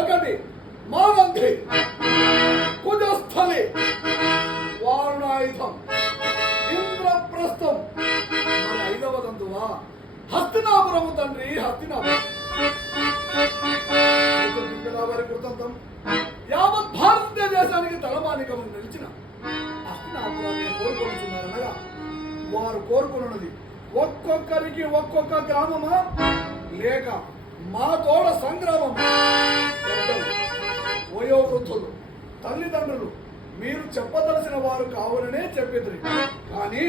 ఒకటి మాగంధి, కుజస్థలి, వారుణాయుధం, ఇంద్రప్రస్థం. మన ఐదవ దంతువా హస్తినాపురము తండ్రి, హస్తినాపురం. వారి కృతంతం యావత్ భారతదేశానికి తలమానికం నిలిచిన హస్తినాపురాన్ని కోరుకుంటున్నారనగా వారు కోరుకున్నది ఒక్కొక్కరికి ఒక్కొక్క గ్రామమా లేక మా తోడ సంగ్రామం. వయోవృద్ధులు, తల్లిదండ్రులు మీరు చెప్పదలసిన వారు కావాలనే చెప్పేది. కానీ